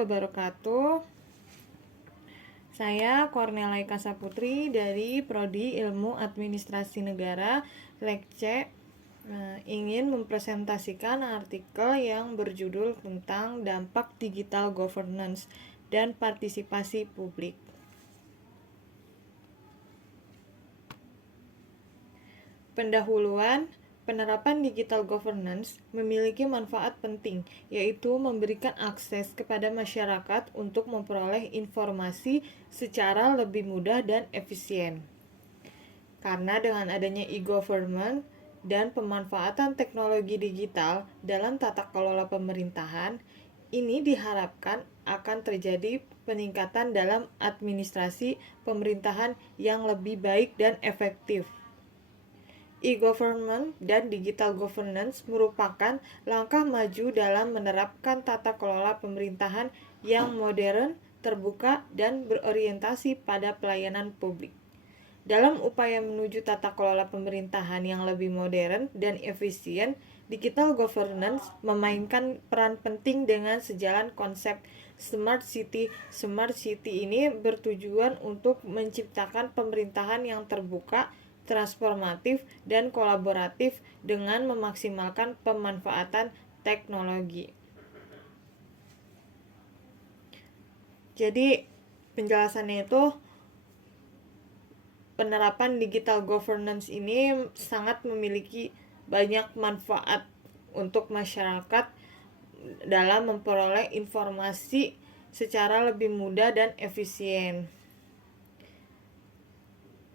wabarakatuh. Saya Cornelia Kasaputri dari Prodi Ilmu Administrasi Negara, Lekce, ingin mempresentasikan artikel yang berjudul tentang dampak digital governance dan partisipasi publik. Pendahuluan. Penerapan digital governance memiliki manfaat penting, yaitu memberikan akses kepada masyarakat untuk memperoleh informasi secara lebih mudah dan efisien. Karena dengan adanya e-government dan pemanfaatan teknologi digital dalam tata kelola pemerintahan, ini diharapkan akan terjadi peningkatan dalam administrasi pemerintahan yang lebih baik dan efektif. E-government dan digital governance merupakan langkah maju dalam menerapkan tata kelola pemerintahan yang modern, terbuka, dan berorientasi pada pelayanan publik. Dalam upaya menuju tata kelola pemerintahan yang lebih modern dan efisien, digital governance memainkan peran penting dengan sejalan konsep Smart City. Smart City ini bertujuan untuk menciptakan pemerintahan yang terbuka, transformatif, dan kolaboratif dengan memaksimalkan pemanfaatan teknologi. Jadi penjelasannya itu, penerapan digital governance ini sangat memiliki banyak manfaat untuk masyarakat dalam memperoleh informasi secara lebih mudah dan efisien.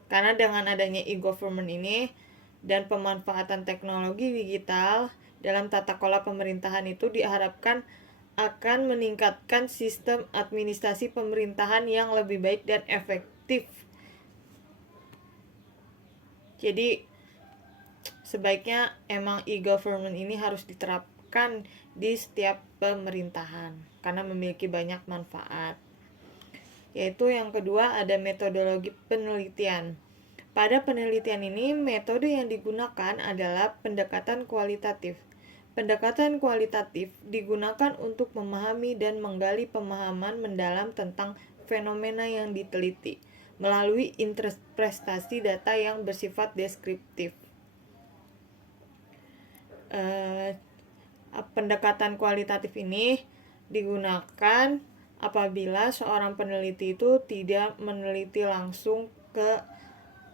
Karena dengan adanya e-government ini dan pemanfaatan teknologi digital dalam tata kelola pemerintahan itu diharapkan akan meningkatkan sistem administrasi pemerintahan yang lebih baik dan efektif. Jadi sebaiknya emang e-government ini harus diterapkan di setiap pemerintahan karena memiliki banyak manfaat. Yaitu yang kedua, ada metodologi penelitian. Pada penelitian ini, metode yang digunakan adalah pendekatan kualitatif. Pendekatan kualitatif digunakan untuk memahami dan menggali pemahaman mendalam tentang fenomena yang diteliti melalui interpretasi data yang bersifat deskriptif. Pendekatan kualitatif ini digunakan apabila seorang peneliti itu tidak meneliti langsung ke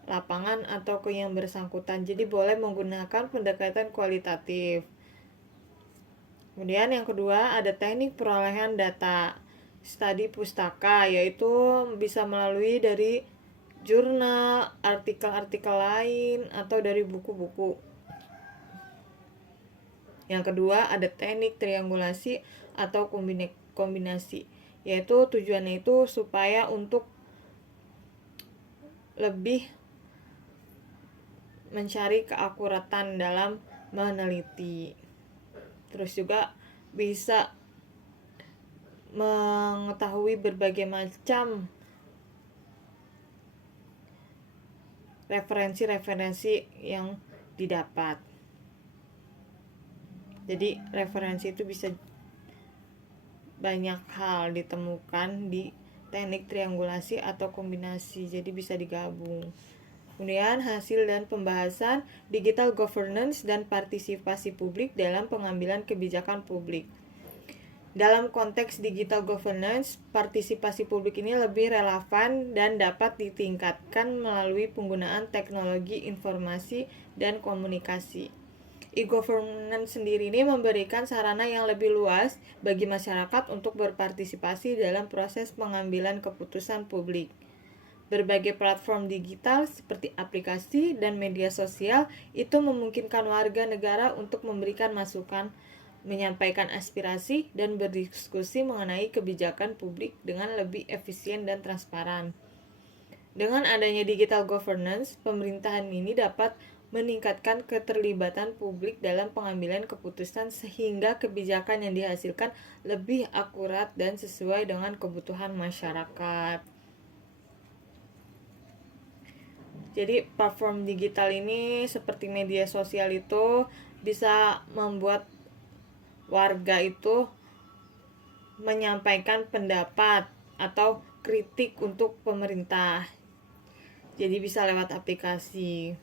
lapangan atau ke yang bersangkutan. Jadi boleh menggunakan pendekatan kualitatif. Kemudian yang kedua, ada teknik perolehan data. Studi pustaka, yaitu bisa melalui dari jurnal, artikel-artikel lain, atau dari buku-buku. Yang kedua, ada teknik triangulasi atau kombinasi, yaitu tujuannya itu supaya untuk lebih mencari keakuratan dalam meneliti. Terus juga bisa mengetahui berbagai macam referensi-referensi yang didapat. Jadi referensi itu bisa banyak hal ditemukan di teknik triangulasi atau kombinasi, jadi bisa digabung. Kemudian hasil dan pembahasan digital governance dan partisipasi publik dalam pengambilan kebijakan publik. Dalam konteks digital governance, partisipasi publik ini lebih relevan dan dapat ditingkatkan melalui penggunaan teknologi informasi dan komunikasi. E-governance sendiri ini memberikan sarana yang lebih luas bagi masyarakat untuk berpartisipasi dalam proses pengambilan keputusan publik. Berbagai platform digital seperti aplikasi dan media sosial itu memungkinkan warga negara untuk memberikan masukan, menyampaikan aspirasi, dan berdiskusi mengenai kebijakan publik dengan lebih efisien dan transparan. Dengan adanya digital governance, pemerintahan ini dapat meningkatkan keterlibatan publik dalam pengambilan keputusan sehingga kebijakan yang dihasilkan lebih akurat dan sesuai dengan kebutuhan masyarakat. Jadi platform digital ini seperti media sosial itu bisa membuat warga itu menyampaikan pendapat atau kritik untuk pemerintah. Jadi bisa lewat aplikasi.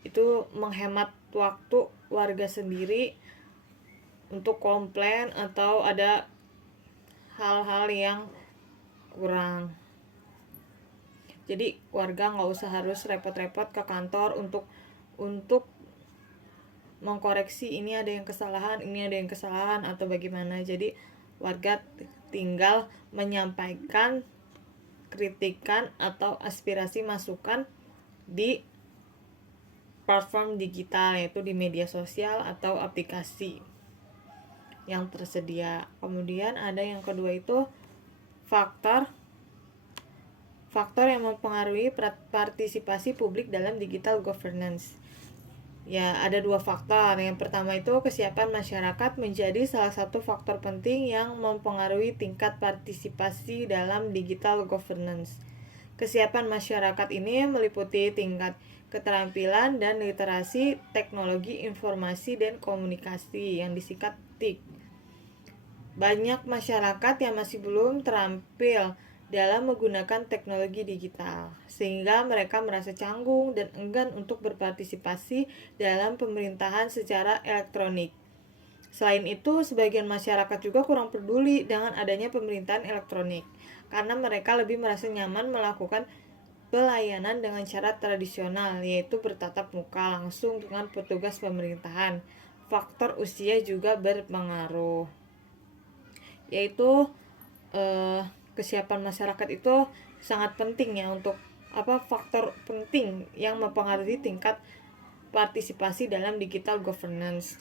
Itu menghemat waktu warga sendiri untuk komplain atau ada hal-hal yang kurang. Jadi warga nggak usah harus repot-repot ke kantor untuk mengkoreksi ini ada yang kesalahan atau bagaimana. Jadi warga tinggal menyampaikan kritikan atau aspirasi masukan di platform digital, yaitu di media sosial atau aplikasi yang tersedia. Kemudian ada yang kedua itu faktor yang mempengaruhi partisipasi publik dalam digital governance. Ya, ada dua faktor. Yang pertama itu kesiapan masyarakat menjadi salah satu faktor penting yang mempengaruhi tingkat partisipasi dalam digital governance. Kesiapan masyarakat ini meliputi tingkat keterampilan dan literasi teknologi informasi dan komunikasi yang disingkat TIK. Banyak masyarakat yang masih belum terampil dalam menggunakan teknologi digital, sehingga mereka merasa canggung dan enggan untuk berpartisipasi dalam pemerintahan secara elektronik. Selain itu, sebagian masyarakat juga kurang peduli dengan adanya pemerintahan elektronik, karena mereka lebih merasa nyaman melakukan pelayanan dengan cara tradisional, yaitu bertatap muka langsung dengan petugas pemerintahan. Faktor usia juga berpengaruh, yaitu kesiapan masyarakat itu sangat penting ya untuk faktor penting yang mempengaruhi tingkat partisipasi dalam digital governance.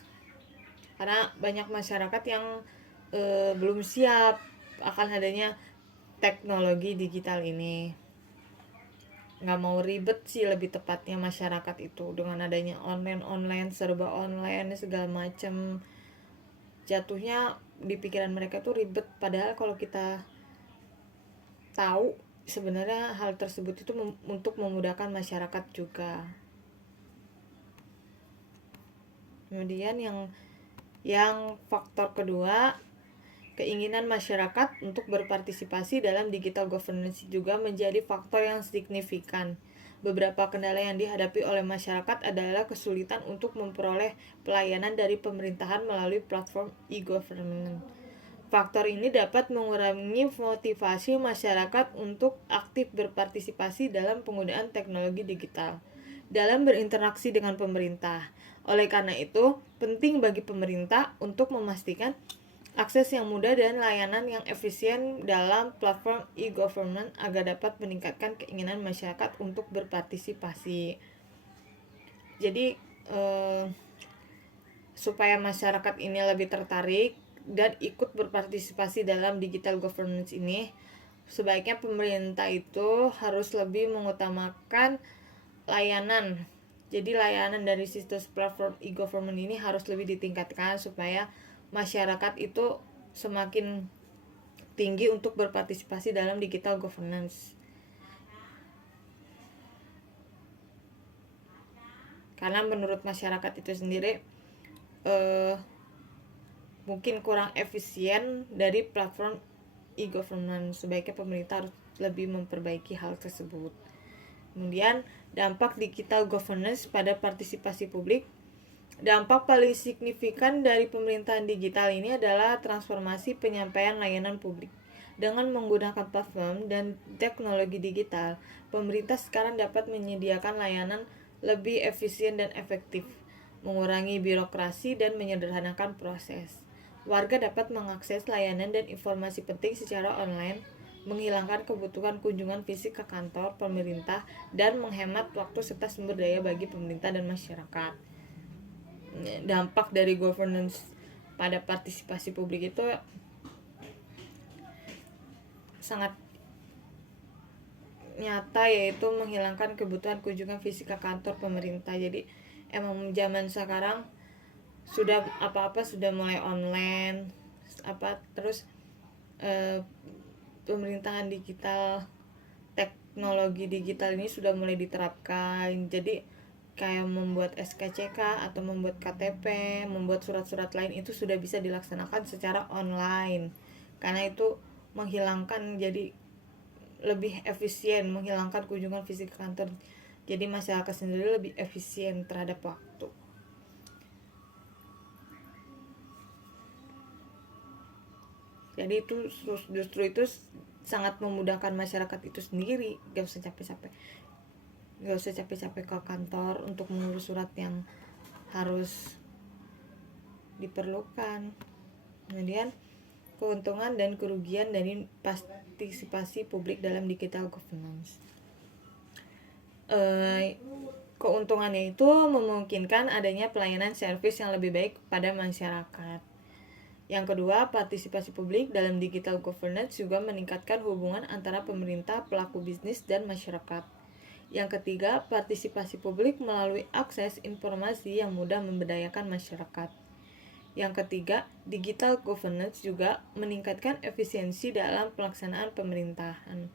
Karena banyak masyarakat yang belum siap akan adanya teknologi digital ini. Nggak mau ribet sih lebih tepatnya masyarakat itu dengan adanya online serba online segala macam. Jatuhnya di pikiran mereka tuh ribet, padahal kalau kita tahu sebenarnya hal tersebut itu untuk memudahkan masyarakat juga. Kemudian yang faktor kedua, keinginan masyarakat untuk berpartisipasi dalam digital governance juga menjadi faktor yang signifikan. Beberapa kendala yang dihadapi oleh masyarakat adalah kesulitan untuk memperoleh pelayanan dari pemerintahan melalui platform e-government. Faktor ini dapat mengurangi motivasi masyarakat untuk aktif berpartisipasi dalam penggunaan teknologi digital dalam berinteraksi dengan pemerintah. Oleh karena itu, penting bagi pemerintah untuk memastikan akses yang mudah dan layanan yang efisien dalam platform e-government agar dapat meningkatkan keinginan masyarakat untuk berpartisipasi. Jadi, supaya masyarakat ini lebih tertarik dan ikut berpartisipasi dalam digital governance ini, sebaiknya pemerintah itu harus lebih mengutamakan layanan. Jadi layanan dari situs platform e-government ini harus lebih ditingkatkan supaya masyarakat itu semakin tinggi untuk berpartisipasi dalam digital governance. Karena menurut masyarakat itu sendiri mungkin kurang efisien dari platform e-government. Sebaiknya pemerintah harus lebih memperbaiki hal tersebut. Kemudian dampak digital governance pada partisipasi publik. Dampak paling signifikan dari pemerintahan digital ini adalah transformasi penyampaian layanan publik. Dengan menggunakan platform dan teknologi digital, pemerintah sekarang dapat menyediakan layanan lebih efisien dan efektif, mengurangi birokrasi dan menyederhanakan proses. Warga dapat mengakses layanan dan informasi penting secara online, menghilangkan kebutuhan kunjungan fisik ke kantor pemerintah, dan menghemat waktu serta sumber daya bagi pemerintah dan masyarakat. Dampak dari governance pada partisipasi publik itu sangat nyata, yaitu menghilangkan kebutuhan kunjungan fisik ke kantor pemerintah. Jadi emang zaman sekarang sudah apa-apa sudah mulai online, terus pemerintahan digital, teknologi digital ini sudah mulai diterapkan. Jadi kayak membuat SKCK atau membuat KTP, membuat surat-surat lain itu sudah bisa dilaksanakan secara online. karena itu menghilangkan, jadi lebih efisien menghilangkan kunjungan fisik ke kantor. Jadi masyarakat sendiri lebih efisien terhadap waktu. Jadi itu justru itu sangat memudahkan masyarakat itu sendiri, gak usah capek-capek ke kantor untuk mengurus surat yang harus diperlukan. Kemudian keuntungan dan kerugian dari partisipasi publik dalam digital governance. Keuntungannya itu memungkinkan adanya pelayanan servis yang lebih baik pada masyarakat. Yang kedua, partisipasi publik dalam digital governance juga meningkatkan hubungan antara pemerintah, pelaku bisnis, dan masyarakat. Yang ketiga, partisipasi publik melalui akses informasi yang mudah memberdayakan masyarakat. Yang ketiga, digital governance juga meningkatkan efisiensi dalam pelaksanaan pemerintahan.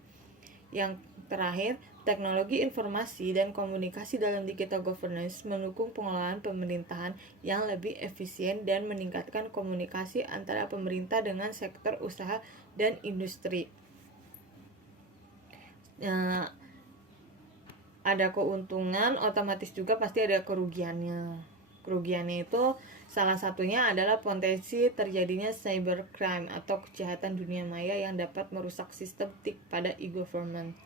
Yang terakhir, teknologi informasi dan komunikasi dalam digital governance mendukung pengelolaan pemerintahan yang lebih efisien dan meningkatkan komunikasi antara pemerintah dengan sektor usaha dan industri. Nah, ada keuntungan, otomatis juga pasti ada kerugiannya. Kerugiannya itu salah satunya adalah potensi terjadinya cybercrime atau kejahatan dunia maya yang dapat merusak sistematik pada e-government.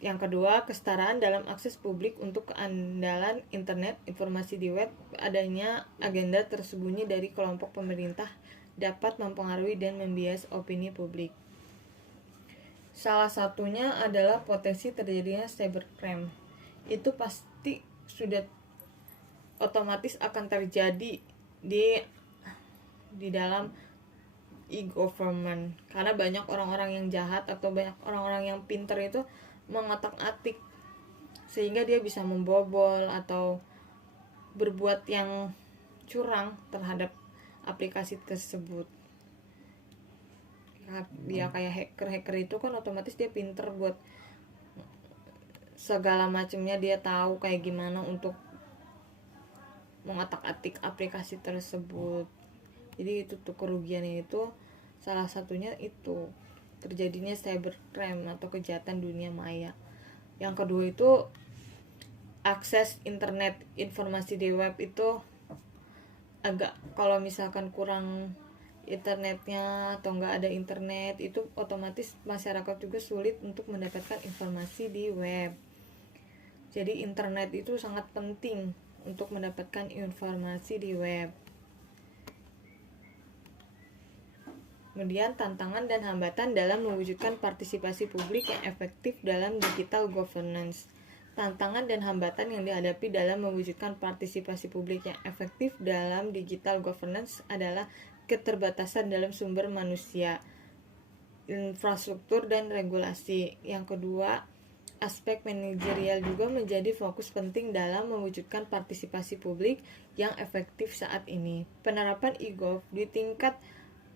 Yang kedua, kesetaraan dalam akses publik untuk keandalan internet, informasi di web. Adanya agenda tersembunyi dari kelompok pemerintah dapat mempengaruhi dan membias opini publik. Salah satunya adalah potensi terjadinya cybercrime. Itu pasti sudah otomatis akan terjadi di dalam e-government, karena banyak orang-orang yang jahat atau banyak orang-orang yang pintar itu mengotak-atik sehingga dia bisa membobol atau berbuat yang curang terhadap aplikasi tersebut. Dia kayak hacker itu kan otomatis dia pintar buat segala macamnya, dia tahu kayak gimana untuk mengotak-atik aplikasi tersebut. Jadi itu tuh kerugiannya, itu salah satunya itu terjadinya cybercrime atau kejahatan dunia maya. Yang kedua itu akses internet, informasi di web itu agak, kalau misalkan kurang internetnya atau nggak ada internet, itu otomatis masyarakat juga sulit untuk mendapatkan informasi di web. Jadi internet itu sangat penting untuk mendapatkan informasi di web. Kemudian tantangan dan hambatan dalam mewujudkan partisipasi publik yang efektif dalam digital governance. Tantangan dan hambatan yang dihadapi dalam mewujudkan partisipasi publik yang efektif dalam digital governance adalah keterbatasan dalam sumber manusia, infrastruktur, dan regulasi. Yang kedua, aspek manajerial juga menjadi fokus penting dalam mewujudkan partisipasi publik yang efektif saat ini. Penerapan e-gov di tingkat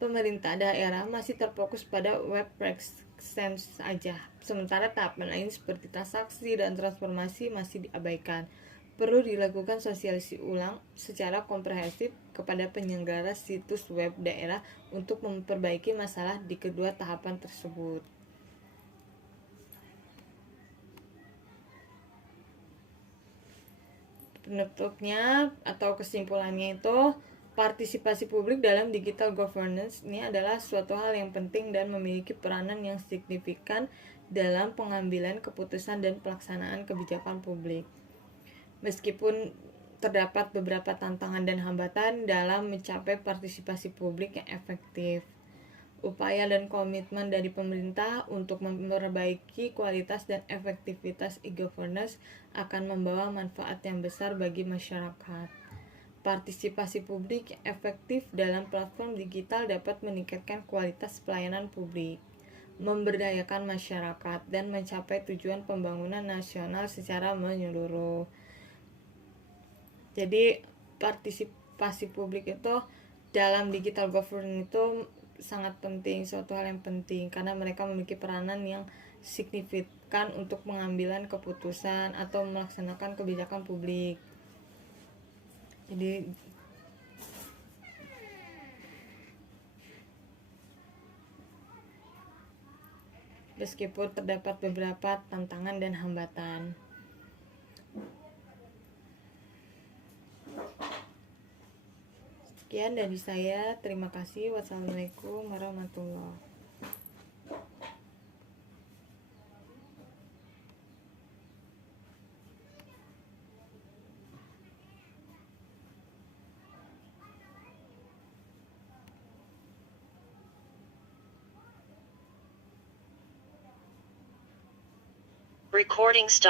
pemerintah daerah masih terfokus pada web presence saja, sementara tahapan lain seperti transaksi dan transformasi masih diabaikan. Perlu dilakukan sosialisasi ulang secara komprehensif kepada penyelenggara situs web daerah untuk memperbaiki masalah di kedua tahapan tersebut. Penutupnya atau kesimpulannya itu, partisipasi publik dalam digital governance ini adalah suatu hal yang penting dan memiliki peranan yang signifikan dalam pengambilan keputusan dan pelaksanaan kebijakan publik. Meskipun terdapat beberapa tantangan dan hambatan dalam mencapai partisipasi publik yang efektif, upaya dan komitmen dari pemerintah untuk memperbaiki kualitas dan efektivitas e-governance akan membawa manfaat yang besar bagi masyarakat. Partisipasi publik yang efektif dalam platform digital dapat meningkatkan kualitas pelayanan publik, memberdayakan masyarakat, dan mencapai tujuan pembangunan nasional secara menyeluruh. Jadi partisipasi publik itu dalam digital governance itu sangat penting, suatu hal yang penting, karena mereka memiliki peranan yang signifikan untuk pengambilan keputusan atau melaksanakan kebijakan publik. Jadi meskipun terdapat beberapa tantangan dan hambatan. Sekian dari saya, terima kasih. Wassalamualaikum warahmatullahi wabarakatuh. Recording stop.